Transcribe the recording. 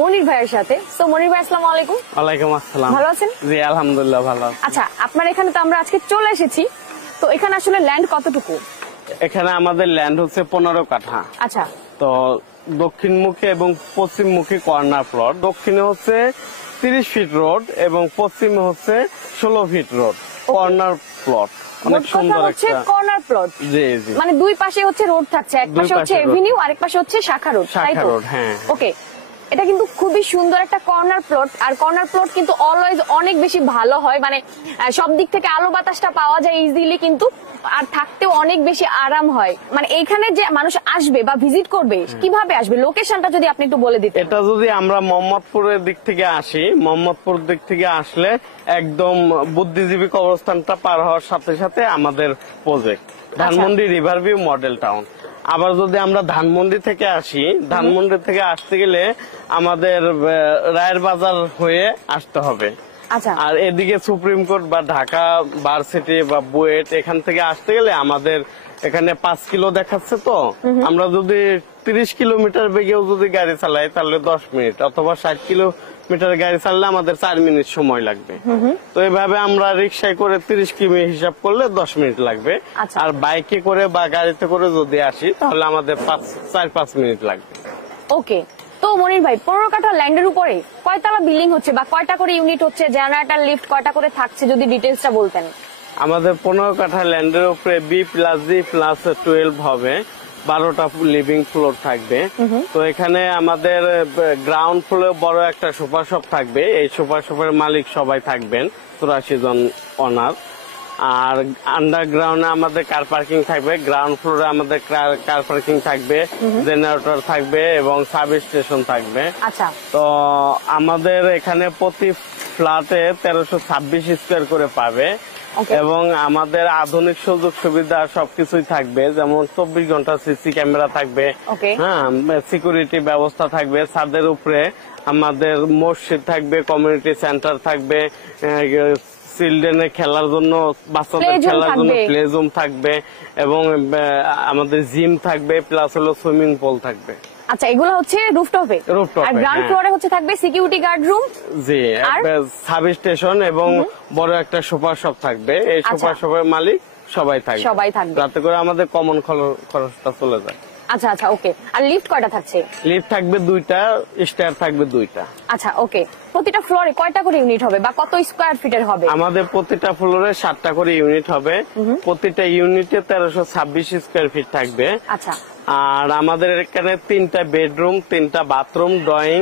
মনির ভাইয়ের সাথে। তো মনির ভাই, আসসালামু আলাইকুম। ওয়ালাইকুম আসসালাম। ভালো আছেন? জি আলহামদুলিল্লাহ ভালো। আচ্ছা, আপনার এখানে তো আমরা আজকে চলে এসেছি, তো এখানে আসলে ল্যান্ড কতটুকু? এখানে আমাদের ল্যান্ড হচ্ছে 15 কাঠা। আচ্ছা, তো দক্ষিণমুখী এবং পশ্চিমমুখী কর্নার প্লট। দক্ষিণে হচ্ছে 30 ফিট রোড এবং পশ্চিমে হচ্ছে 16 ফিট রোড। কর্নার প্লট অনেক সুন্দর একটা কর্নার প্লট। জি জি, মানে দুই পাশে হচ্ছে রোড থাকছে, এক পাশে হচ্ছে এভিনিউ, আরেক পাশে হচ্ছে শাখা রোড, তাই শাখা তো? রোড, হ্যাঁ। ওকে, এটা কিন্তু খুবই সুন্দর একটা কর্নার প্লট। আর কর্নার প্লট কিন্তু অলওয়েজ অনেক বেশি ভালো হয়, মানে সব দিক থেকে আলো বাতাসটা পাওয়া যায় ইজিলি, কিন্তু আর থাকতেও অনেক বেশি আরাম হয়। মানে এইখানে যে মানুষ আসবে বা ভিজিট করবে, কিভাবে আসবে, লোকেশনটা যদি আপনি একটু বলে দিতেন। এটা যদি আমরা মোহাম্মদপুরের দিক থেকে আসি, মোহাম্মদপুর দিক থেকে আসলে একদম বুদ্ধিজীবী কবরস্থানটা পার হওয়ার সাথে সাথে আমাদের project Dhanmondi river view model town. আবার যদি আমরা ধানমন্ডি থেকে আসি, ধানমন্ডি থেকে আসতে গেলে আমাদের রায়ের বাজার হয়ে আসতে হবে। আচ্ছা, আর এদিকে সুপ্রিম কোর্ট বা ঢাকা ভার্সিটি বা বুয়েট, এখান থেকে আসতে গেলে আমাদের এখানে 5 কিলো দেখাচ্ছে। তো আমরা যদি 30 কিলোমিটার বেগেও যদি গাড়ি চালাই তাহলে 10 মিনিট, অথবা 60 কিলোমিটার গাড়ি চালালে আমাদের 4 মিনিট সময় লাগবে। তো এইভাবে আমরা রিক্সায় করে 30 কিমি হিসাব করলে 10 মিনিট লাগবে। আচ্ছা। আর বাইকে করে বা গাড়িতে করে যদি আসি তাহলে আমাদের 4-5 মিনিট লাগবে। ওকে। তো মনির ভাই, 15 কাঠা ল্যান্ডের উপরে কয়তলা বিল্ডিং হচ্ছে বা কয়টা করে ইউনিট হচ্ছে, জেনারেটর, লিফট কয়টা করে থাকছে, যদি ডিটেইলসটা বলতেন। আমাদের 15 কাঠা ল্যান্ডের উপরে B+D+12 হবে, 12টা লিভিং ফ্লোর থাকবে। তো এখানে আমাদের গ্রাউন্ড ফ্লোরে বড় একটা সোফা শপ থাকবে। এই সোফা শপের মালিক সবাই থাকবেন, 84 জন অনার। আর আন্ডারগ্রাউন্ডে আমাদের কার পার্কিং থাকবে, গ্রাউন্ড ফ্লোরে আমাদের কার পার্কিং থাকবে, জেনারেটর থাকবে এবং সাব স্টেশন থাকবে। আচ্ছা, তো আমাদের এখানে প্রতি ফ্ল্যাটে 1326 স্কোয়ার করে পাবে। এবং আমাদের আধুনিক সুযোগ সুবিধা সবকিছুই থাকবে, যেমন 24 ঘন্টা সিসি ক্যামেরা থাকবে, হ্যাঁ, সিকিউরিটি ব্যবস্থা থাকবে। ছাদের উপরে আমাদের মসজিদ থাকবে, কমিউনিটি সেন্টার থাকবে, চিলড্রেনের খেলার জন্য, বাচ্চাদের খেলার জন্য প্লে জোন থাকবে, এবং আমাদের জিম থাকবে, প্লাস হলো সুইমিং পুল থাকবে। আচ্ছা, এগুলো হচ্ছে রুফটপে। আর গ্রাউন্ড ফ্লোরে হচ্ছে থাকবে সিকিউরিটি গার্ড রুম, জি, সাব স্টেশন এবং বড় একটা সোফা শপ থাকবে। এই সোফা শপের মালিক সবাই থাকবে, যাতে করে আমাদের কমন খরচটা চলে যায়। আচ্ছা আচ্ছা, ওকে। আর লিফট কয়টা থাকছে? লিফট থাকবে 2টা, স্টেয়ার থাকবে 2টা। আচ্ছা, ওকে। প্রতিটা ফ্লোরে কয়টা করে ইউনিট হবে বা কত স্কয়ার ফিটের হবে? আমাদের প্রতিটা ফ্লোরে 7টা করে ইউনিট হবে। প্রতিটা ইউনিটে 1326 স্কয়ার ফিট থাকবে। আচ্ছা। আর আমাদের এখানে 3টা বেডরুম, 3টা বাথরুম, ড্রয়িং